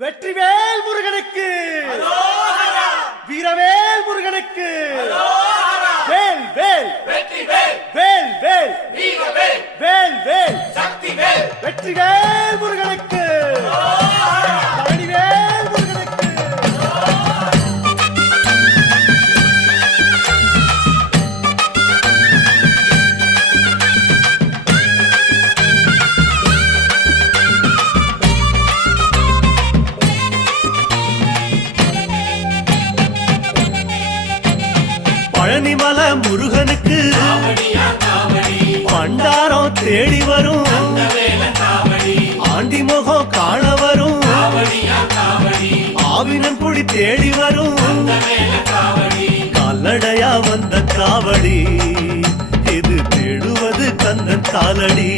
வெற்றிவேல் முருகனுக்கு, வீரவேல் முருகனுக்கு, வேல் வேல் வெற்றிவேல், வேல் வேல் வீரவேல், வேல் வேல் சக்திவேல், வெற்றிவேல் முருகனுக்கு, பழனிவேல் முருகனுக்கு. பழனிமலை முருகனுக்கு பண்டாரம் தேடி வரும், ஆண்டி முகம் காண வரும், ஆவினங்குடி தேடி வரும், கால்நடையா வந்த காவடி இது தேடுவது கந்தன் காலடி.